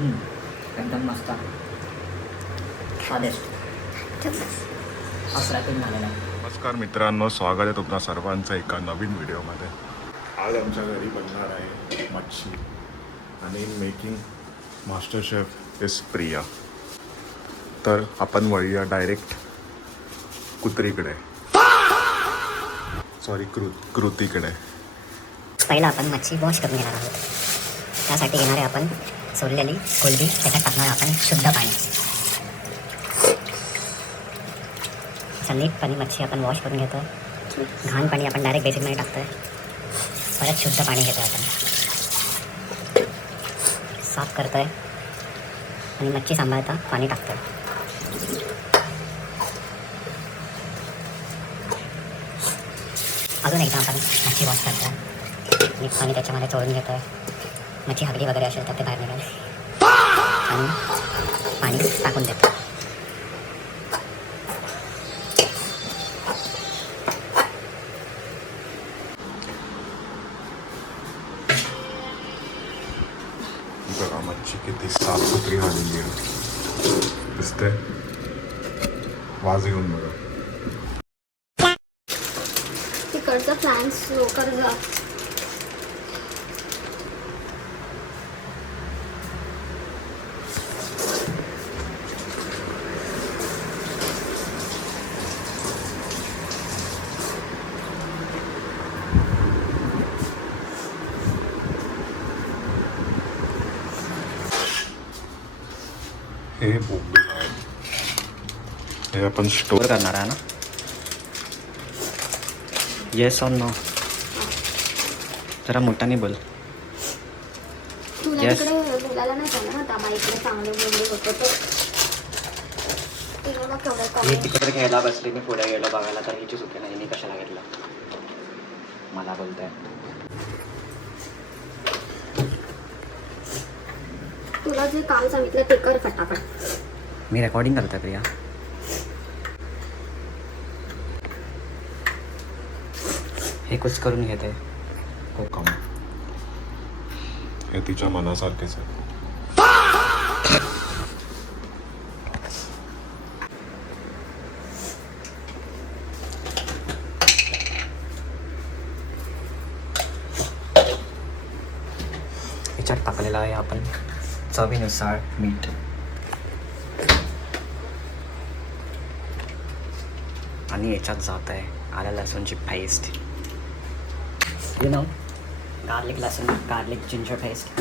एकदम मस्त स्वादिष्ट अप्रतिम झालेला आहे. नमस्कार मित्रांनो, स्वागत आहे तुमच्या सर्वांचं एका नवीन व्हिडिओमध्ये. आज आमच्या घरी बनणार आहे मच्छी आणि making master chef is Priya. तर आपण वळूया डायरेक्ट कुत्रीकडे, सॉरी कृतीकडे. पहिला आपण मच्छी वॉश करून घेणार आहोत. त्यासाठी घेणारे आपण सोललेली कोलबी, त्याच्यात टाकणार आपण शुद्ध पाणी. नीट पाणी मच्छी आपण वॉश करून घेतो. घाण पाणी आपण डायरेक्ट बेसिनमध्ये टाकतोय. परत शुद्ध पाणी घेतोय आपण, साफ करतोय आणि मच्छी सांभाळता पाणी टाकतोय. अजून एकदा आपण मच्छी वॉश करतोय. नीट पाणी त्याच्यामध्ये चोळून घेतोय. मच्छी हगडी वगैरे असेल तर ते बाहेर निघाले आणि पाणी टाकून देतो. बघा मच्छी किती साफ सुथरी झालेली आहे, दिसते. वाज घेऊन बघा. तिकडचा फॅन स्लो कर जा. हे बोंबील आहे, हे आपण स्टोर करणार आहे ना. येस ऑर नो, जरा मोठ्याने बोल. तुला Yes. तिकडे बोलायला नाही झालं ना, त्या बाईकडे चांगलं बोलले होतं तर तिला मग केवढं मी कमी. तिकडे घ्यायला बसले, मी पुढे गेलो बघायला, तर हिची चुकी नाही. मी कशाला घेतलं मला बोलतंय. तुला जे काम सांगितलं ते कर फटाफट. मी रेकॉर्डिंग करतोय प्रिया. हे कुछ करून घेते कोकम. हे तिच्या मनासारखेच आहे. ह्याच्यात टाकलेलं आहे आपण चवीनुसार मीठ. आणि याच्यात जात आहे आलं लसूणची पेस्ट. यू नो, गार्लिक लसूण, गार्लिक जिंजर पेस्ट.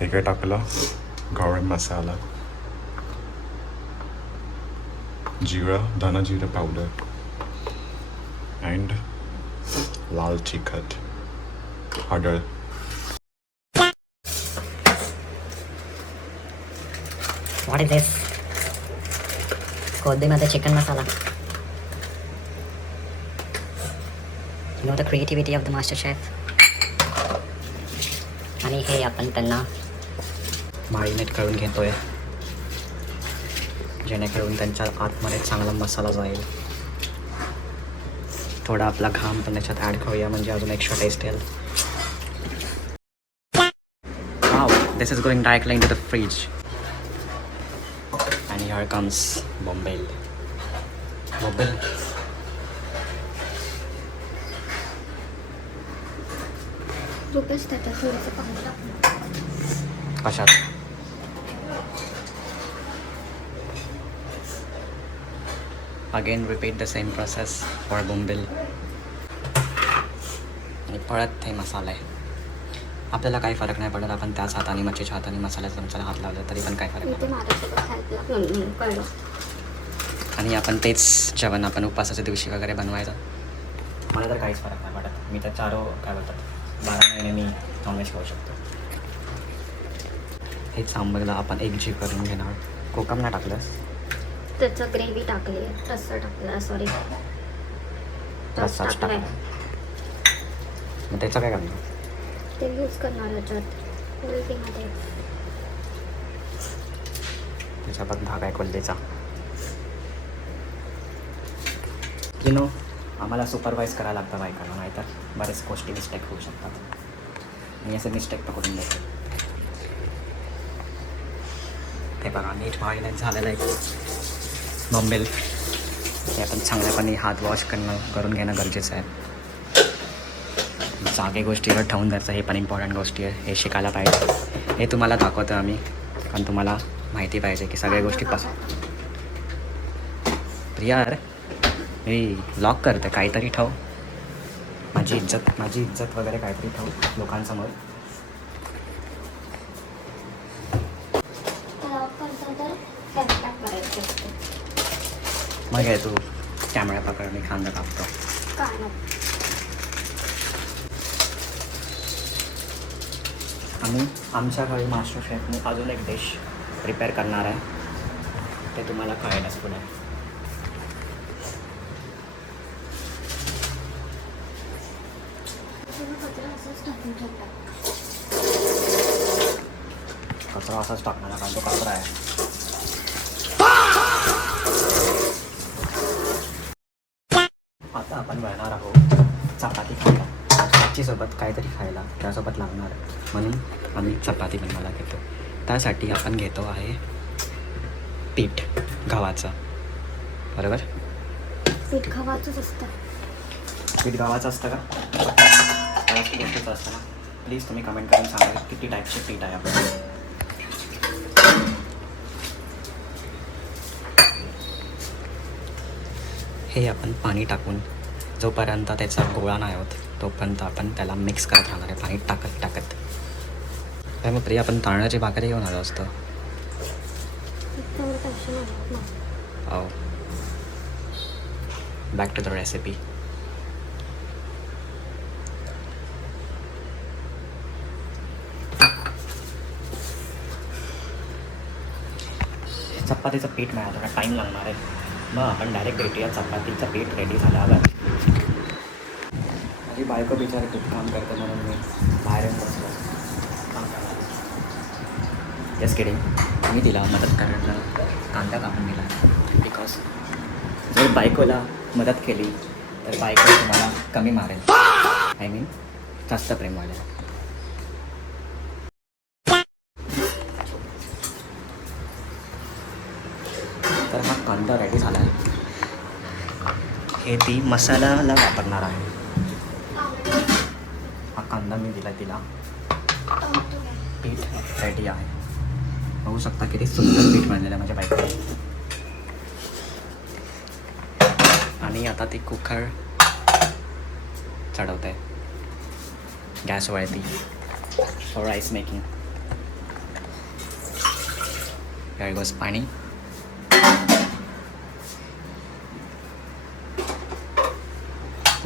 हे काय टाकलं, गरम मसाला, जिरं, धना जिरं पावडर अँड लाल तिखट, हळद. What is this? कोलंबीमध्ये chicken masala. You know the creativity of the master chef. आणि हे आपण त्यांना मॅरिनेट करून घेतोय, जेणेकरून त्यांच्या आतमध्ये चांगला मसाला जाईल. थोडा आपला घाम पण त्याच्यात ॲड करूया, म्हणजे अजून एक्स्ट्रा टेस्ट येईल. Wow, this is going directly into the fridge. And here comes bombil. Rupesh त्याच्यात थोडंसं पाणी टाक. कशात? Again repeat the same process for bombil. आणि परत हे मसाले. आपल्याला काही फरक नाही पडत, आपण त्याच हाताने, मच्छीच्या हाताने मसाल्याचा चमच्याला हात लावला तरी पण काही फरक मी नाही ते माझ्यासोबत हेल्पला कळलं. पडत. आणि आपण तेच जेवण आपण उपवासाच्या दिवशी वगैरे बनायचं. मला तर काहीच फरक नाही पडत. मी तर काय बोलतात 12 महिने मी नॉनव्हेज खाऊ शकतो. हेच सांबारला आपण एकजीव करून घेणार. कोकम नाही टाकलंस? त्याचं ग्रेव्ही टाकली, रस्सा टाकला, सॉरी रस्साच टाकला. मग त्याचं काय करणार? ते यूज करणार ह्याच्यात कोलंबीमध्ये. त्याच्यात भाग आहे कोल्हेचा. यू नो, आम्हाला सुपरवाईज करायला लागतं बायकांना, नाहीतर बरेच गोष्टी मिस्टेक होऊ शकतात. मी असं मिस्टेक पकडून देतो. ते बघा नीट मायनेट झालेलं आहे बॉम्बेल. ते आपण चांगल्यापणे हात वॉश करून घेणं गरजेचं आहे. जागे गोष्टीवर ठेवून द्यायचं, हे पण इम्पॉर्टंट गोष्टी आहे. हे शिकायला पाहिजे. हे तुम्हाला दाखवतो आम्ही, कारण तुम्हाला माहिती पाहिजे की सगळ्या गोष्टी प्रिया यार मी लॉक करते, काहीतरी ठेव. माझी इज्जत वगैरे काहीतरी ठेव लोकांसमोर. मग आहे तू कॅमेरा पकड, मी खांदा कापतो. आम्ही आमच्या घरी मास्टर शेफने अजून एक डिश प्रिपेअर करणार आहे, ते तुम्हाला कळेलच पुढे. कचरा असाच टाकणार, कारण तो कचरा आहे. आता आपण वळणार आहोत चपाती खायला. सोबत काहीतरी खायला त्यासोबत लागणार, म्हणून आम्ही चपाती बनवायला घेतो. त्यासाठी आपण घेतो आहे पीठ गव्हाचं. बरोबर, पीठ गव्हाचंच असतं. पीठ गव्हाचं असतं का? गव्हाची गोष्टीचं असतं ना? प्लीज तुम्ही कमेंट करून सांगा किती टाईपचे पीठ आहे आपलं. हे आपण पाणी टाकून जोपर्यंत त्याचा गोळा नाही होत तोपर्यंत आपण त्याला मिक्स करत राहणार आहे, पाणी टाकत. काय मग प्रिया, आपण तांदळाची भाकरी घेऊन आलो असतो. हो, बॅक टू द रेसिपी. चपातीचं पीठ मिळालं, थोडा टाईम लागणार आहे. मग आपण डायरेक्ट भेटूया चपातीचं पीठ रेडी झाल्यावर. माझी बायको बिचारी खूप काम करते म्हणून मी बाहेर बसलो काम करायला. जस्ट किडिंग, मी तिला मदत करायला कांदा कापून दिला. बिकॉज जर बायकोला मदत केली तर बायको तुम्हाला कमी मारेल, आय मीन जास्त प्रेम वाढेल. तर हा कांदा रेडी झाला आहे. हे ती मसाल्याला वापरणार आहे. हा कांदा मी दिला तिला. पीठ रेडी आहे. बघू शकता किती सुंदर पीठ बनलेलं आहे माझ्या बायकोने. आणि आता ती कुकर चढवत आहे गॅसवरती for rice making. Here goes पाणी.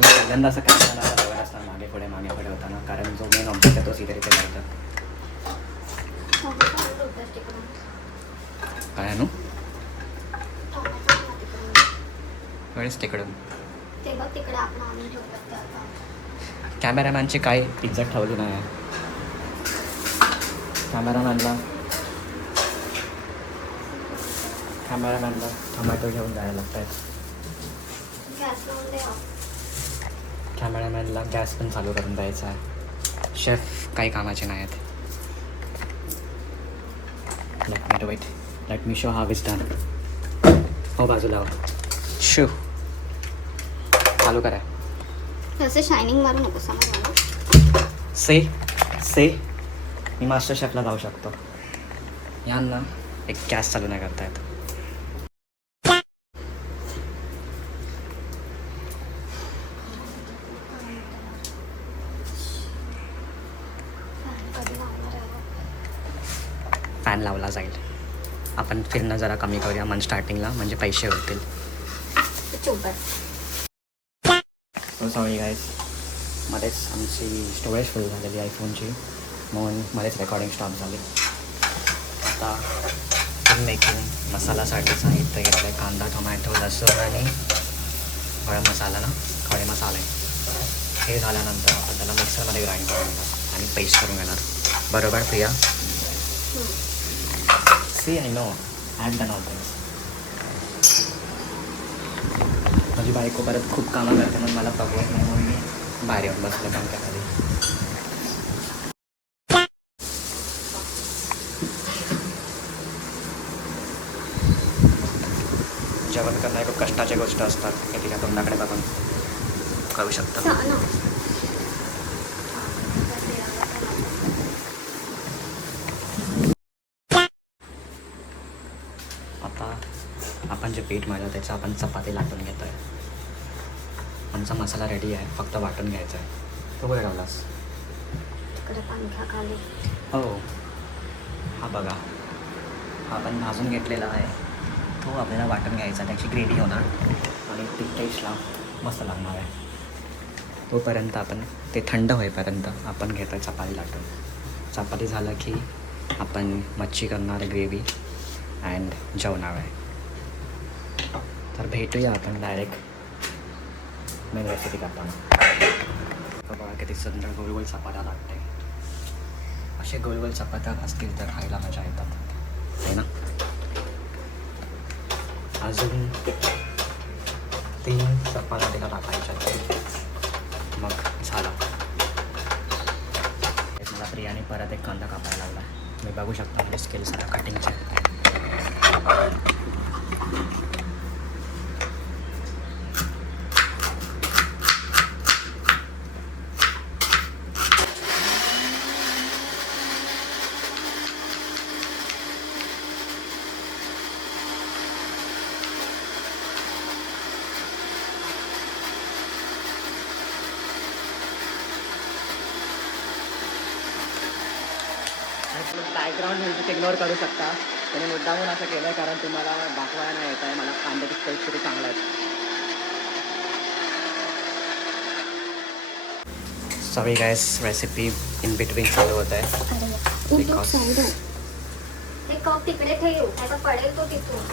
पहिल्यांदा असं कॅमेरा बघत असताना मागे पुढे होताना, कारण जो मेन ऑब्जेक्ट आहे तोच इथे रिपेअर करतो. काय आणू वेळेस तिकडून कॅमेरामॅनची काय इज्जत ठेवली नाही आहे. कॅमेरामॅनला टोमॅटो घेऊन जायला लागत आहेत. कॅमेरामॅनला गॅस पण चालू करून द्यायचा आहे. शेफ काही कामाचे नाही आहेत. Let me show how is done. हो बाजूला हो. शो चालू करा. तसे शायनिंग मारू नको समज. से मी मास्टर शेफला जाऊ शकतो. यांना एक गॅस चालू नाही करता येत. फॅन लावला जाईल. आपण फिरणं जरा कमी करूया मन स्टार्टिंगला, म्हणजे पैसे होतील. सॉरी गाईज, मध्येच आमची स्टोरेज फुल झालेली आयफोनची, म्हणून मध्येच रेकॉर्डिंग स्टॉप झाली. आता फिल्म मेकिंग मसाल्यासाठी साहित्य घेतलं आहे. कांदा, टोमॅटो, लसूण आणि खडे मसाला आहे. हे झाल्यानंतर आपण त्याला मिक्सरमध्ये ग्राइंड करून घेणार आणि पेस्ट करून घेणार. बरोबर Priya? See, I know. I have done all this. माझी बायको परत खूप कामं करते म्हणून मला बघवत नाही म्हणून मी बाहेर येऊन बसले पंख्याखाली. जेवण करणं खूप कष्टाच्या गोष्ट असतात हे तिच्या तोंडाकडे बघून कळू शकतं. चा ना. आता आपण जे पीठ मळलं त्याचं आपण चपाती लाटून घेतो आहे. आमचा मसाला रेडी आहे, फक्त वाटून घ्यायचा आहे. तो कुठे ठेवलास? तिकडे पंख्याखाली. हो, हा बघा, हा आपण भाजून घेतलेला आहे, तो आपल्याला वाटून घ्यायचा. त्याची ग्रेव्ही होणार आणि ती टेस्टला मस्त लागणार आहे. तोपर्यंत आपण ते थंड होईपर्यंत आपण घेतो आहे चपाती लाटून. चपाती झालं की आपण मच्छी करणार ग्रेव्ही अँड जेवणार आहे. तर भेटूया आपण डायरेक्ट मेन रेसिपी करताना. तर बघा किती सुंदर गोल गोल चपात्या लागते. असे गोल गोल चपात्या असतील तर खायला मजा येतात, आहे ना. अजून 3 चपात्या तिला टाकायच्या, मग झालं. मला प्रियाने परत एक कांदा कापायला लागला. मी बघू शकता आपले स्किल्स आता कटिंगचे. बॅकग्राऊंड म्युझिक इग्नोर करू शकता. त्याने मुद्दामून असं केलं आहे कारण तुम्हाला दाखवायला नाही येत आहे. मला कांद्याची टेस्ट किती चांगला आहे. Sorry guys, recipe in between चालू होत आहे. अरे Because- ते कप तिकडे ठेव, त्याचा पडेल तो तिथून.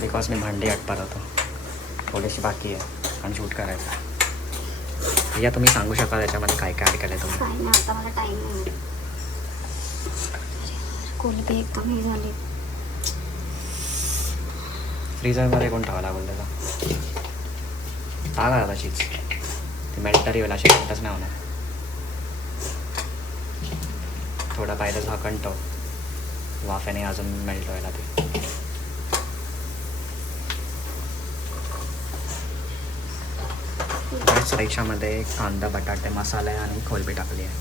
बिकॉज मी भांडी आटपात होतो, थोडीशी बाकी आहे आणि शूट करायचं आहे. या तुम्ही सांगू शकाल त्याच्यामध्ये काय काय केलं तुम्ही? काय नाही, आता मला टाइम नाही. कोलबी एकदम हे झाली. फ्रीझरमध्ये कोण ठेवावं लागेल त्याला? टाक आता चीज, ती मेल्टरी होईल, अशी मेल्टच नाही होणार. थोडं पाहिलं झाकण ठेव, वाफ्याने अजून मेल्ट व्हायला ते. याच्यामध्ये कांदा, बटाटे, मसाले आणि कोलबी टाकली आहे.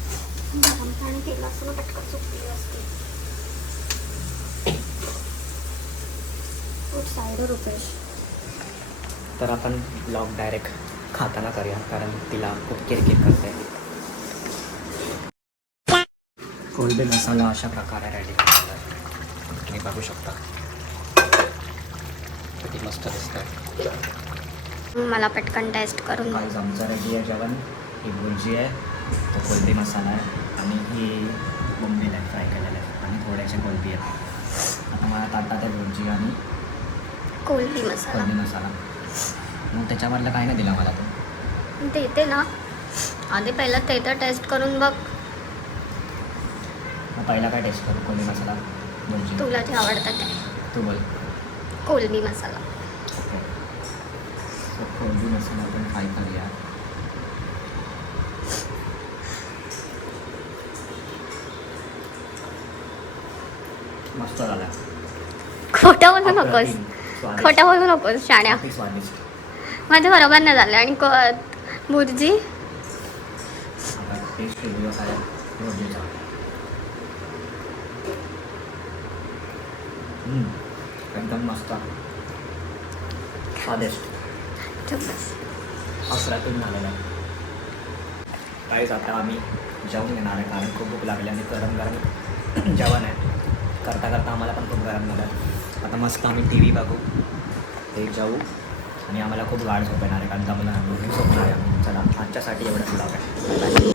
गरम पाणी केलं असतं ना, पटकन सुकली असते. साईड रुपेश. तर आपण ब्लॉग डायरेक्ट खाताना करूया कारण तिला खूप किरकिर करते. कोलबी मसाला अशा प्रकारे रेडी केलेला आहे, तुम्ही बघू शकता किती मस्त दिसतं. मला पटकन टेस्ट करून काहीच आमचं रेडी आहे जेवण. ही भुर्जी आहे, तो कोलबी मसाला आहे आणि ही बोंबील आहे फ्राय केलेलं आहे आणि थोड्याशा कोलबी आहेत. आता मला ताटात आहे भुर्जी आणि कोलबी मसाला कोलबी मसाला. मग त्याच्यामधलं काय नाही दिला मला तो. देते ना, आधी पहिलं ते तर टेस्ट करून बघ. मग पहिला काय टेस्ट करू? कोलबी मसाला, भुर्जी? तुला जे आवडतं ते. तू बोल. कोलबी मसाला. ओके, तो कोलबी मसाला आपण फ्राय करूया. मस्त झाला. खोटं बोलू नकोस, अप्रतिम, स्वादिष्ट. खोटं बोलू नकोस शाण्या. अति स्वादिष्ट. माझं बरोबर नाही झालं. आणि भुर्जी आता टेस्ट रिव्ह्यू काय भुर्जीचा. एकदम मस्त, स्वादिष्ट, अप्रतिम झालेला आहे. काहीच आता आम्ही जेवण घेणार आहे कारण खूप भूक लागली आणि गरम गरम जेवण आहे. करता करता आम्हाला पण खूप गरम झालं. आता मस्त आम्ही टी व्ही बघू, ते जाऊ आणि आम्हाला खूप गाढ झोप येणार आहे कारण दमला झोपणार आहे आम्ही. चला आजच्यासाठी एवढंच ब्लॉग आहे.